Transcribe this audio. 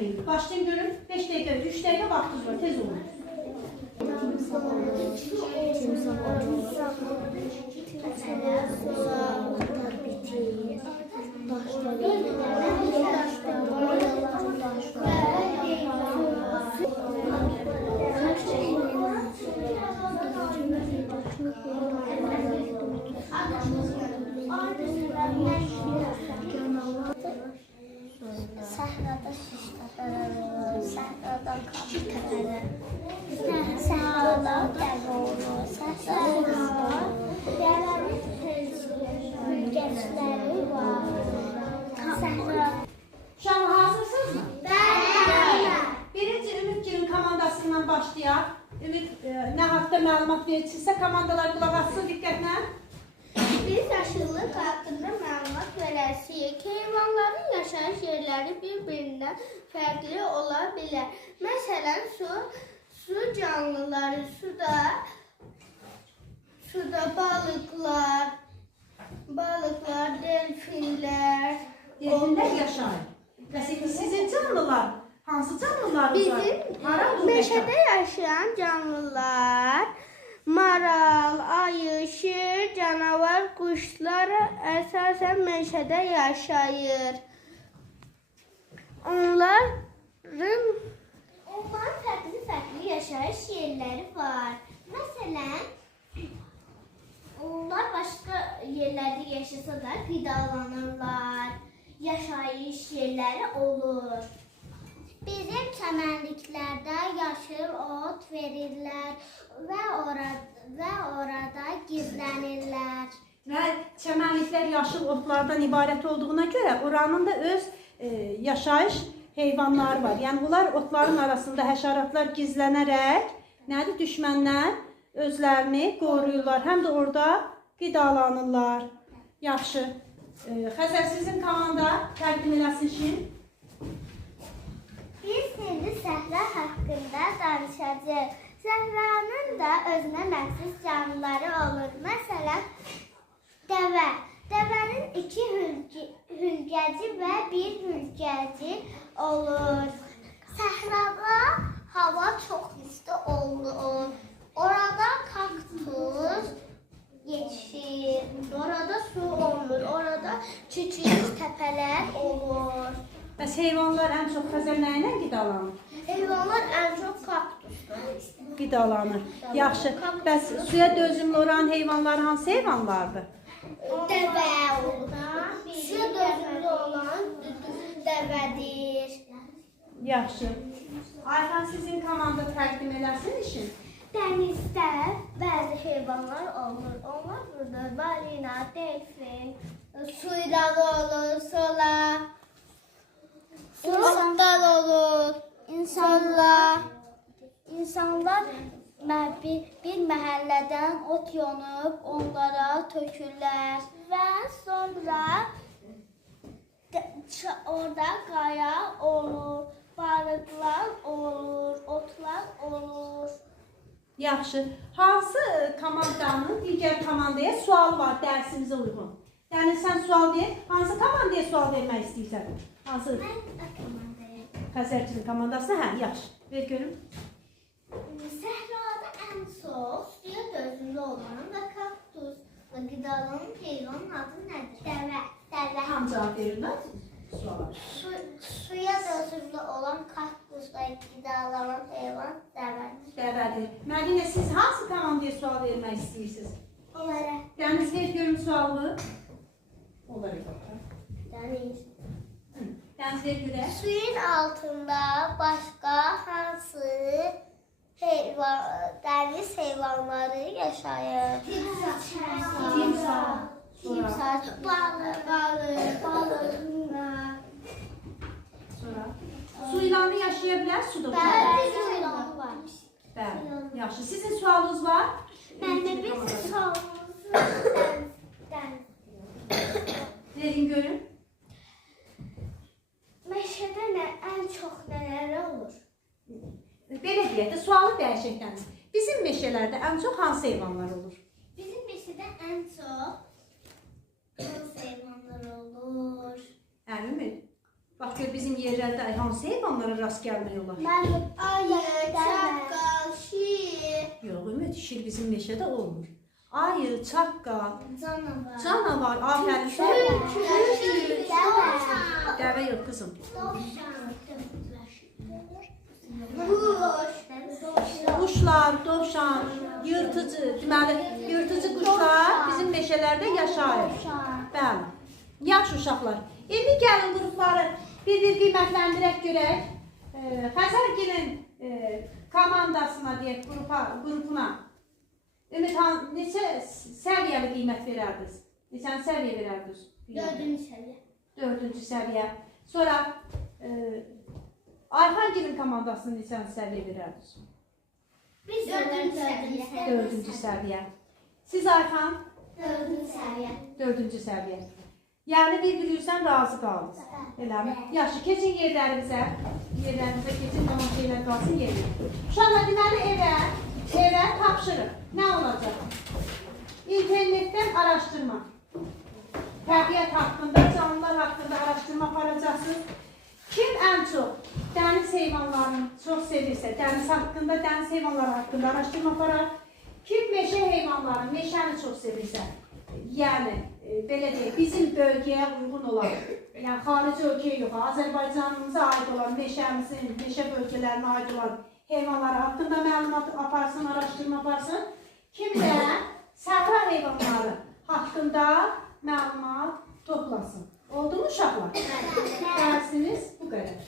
verir. Başlayın görün. 5 dakika, 3 dakika vaktiniz var. Tez olun. Səhrada şişlədir, səhradan kapitələr, səhradan dəvə olur, səhradan gəncləri var, səhra. Uşaqlar hazırsınız mı? Bəli. Birinci Ümidgil'in komandasından başlayaq. Ümid nə haqda məlumat verirsinizsə komandalar qulaq assın diqqətlə. Biz yaşıllıq haqqında məlumat verəsiyik. Heyvanların yaşayış yerləri bir-birindən fərqli ola bilər. Məsələn, su canlıları, suda balıqlar, delfinlər. Delfinlər yaşayır. Məsələn, sizin canlılar, hansı canlılarınız var? Bizim meşədə yaşayan canlılar, maral, ayı, şir, canavar, quşlar əsasən meşədə yaşayır. Onların fərqli yaşayış yerləri var. Məsələn, onlar başqa yerlərdə yaşasa da qidalanırlar. Yaşayış yerləri olur. Bizim çəmənliklərdə yaşıl ot verirlər və orada gizlənirlər. Və çəmənliklər yaşıl otlardan ibarət olduğuna görə oranın da öz yaşayış heyvanları var. Yəni bunlar otların arasında həşəratlar gizlənərək nədir düşmənlər özlərini qoruyurlar. Həm də orada qidalanırlar. Yaxşı. Xəzər sizin komanda təqdim eləsin şimdi. Biz indi səhra haqqında danışacağıq. Səhranın da özünə məxsus canlıları olur. Məsələn, dəvə. Dəvənin 2 hülgəci və 1 hülgəci olur. Səhrada hava çox isti olur. Orada kaktus yetişir. Orada su olur. Orada küçük təpələr olur. Bəs heyvanlar ən çox Xəzər nə ilə qidalanır? Heyvanlar ən çox kaktusdan Qidalanır. Yaxşı. Bəs suya dözümlü olan heyvanlar hansı heyvanlardır? Dəvə olur. Suya dözümlü olan dəvədir. Yaxşı. Ayxan sizin komanda təqdim eləsin işin. Dənizdə bəzi heyvanlar olur. Onlar burada balina, delfin, suyla olur, sola. Otlar olur, insanlar bir məhəllədən ot yonub onlara tökürlər və sonra orada qaya olur, balıqlar olur, otlar olur. Yaxşı. Hansı komandanın digər komandaya sual var dərsimizə uyğun? Yəni sən sual deyil, hansı komandaya sual vermək istəyirsən? Hansı? Xəzərçinin komandası? Hə, yaxşı. Ver görüm. Səhrada ən çox suya dözümlü olan və kaktusla qidalanan heyvanın adı nədir? Dəvə. Tam cavab verirlər. Sual. Suya dözümlü olan kaktusla qidalanan heyvan dəvədir. Dəvədir. Mədinə, siz hansı komandaya sual vermək istəyirsiniz? Onlara. Dəniz ver görüm sualı. Onlara baxın. Dəniz. Dəniz ver görək. Suyun altında başqa hansı dəniz heyvanları yaşayır? Timsah. Balıq. Sonra. Su ilanı yaşaya bilər, suda uçar. Su ilanı var. Bəli. Yaxşı. Sizin sualınız var? Məndə bir sualımız dəniz. Verin görün. Meşədə ən çox nələr olur? Belə deyək də, sualı dəyişəkdən. Bizim meşələrdə ən çox hansı heyvanlar olur? Bizim meşədə ən çox hansı heyvanlar olur? Ümid. Bax gör bizim yerlərdə hansı heyvanlara rast gəlmək olar? Ayı, çaqqal, şir, Yox, Ümid, şir bizim meşədə olmur. Ayı, çaqqal, canavar, canavar, afərin. Dəvə yox qızım. Quşlar, dovşan, yırtıcı, deməli, yırtıcı quşlar bizim meşələrdə yaşayır. Bəli. Yaxşı uşaqlar. İndi gəlin qrupları bir qiymətləndirək görək. Xəzərgilin komandasına deyək, qrupuna. Ümid neçə səviyyəli qiymət verərdiniz? Neçəni səviyyə verərdiniz? 4-cü səviyyə. 4-cü səviyyə. Sonra Ayxangilin komandasına neçəni səviyyə verərdiniz? Biz 4-cü səviyyə. 4-cü səviyyə. Siz Ayxan? 4-cü səviyyə. 4-cü səviyyə. Yəni bir-birinizdən razı qaldınız. Eləmi? Yaxşı, keçin yerlərinizə. Yerlərinizə keçin, tamam şeylər qalsın yerinə. Uşaqlar, deməli evə tapşırıq. Nə olacaq? İnternetdən araşdırma. Təbiət haqqında, canlılar haqqında araşdırma aparacaqsınız. Kim ən çox dəniz heyvanlarını çox sevirsə, dəniz heyvanları haqqında araşdırma aparar. Kim meşə heyvanları, meşəni çox sevirsə, yəni belə deyək, bizim bölgəyə uyğun olan, yəni xarici ölkəyə yox, Azərbaycanımıza aid olan meşəmizin, meşə bölgələrinə aid olan heyvanları haqqında məlumat aparsın, araşdırma aparsın. Kim də səhra heyvanları haqqında məlumat toplasın. Oldu mu uşaqlar? Dərsimiz bu qədər.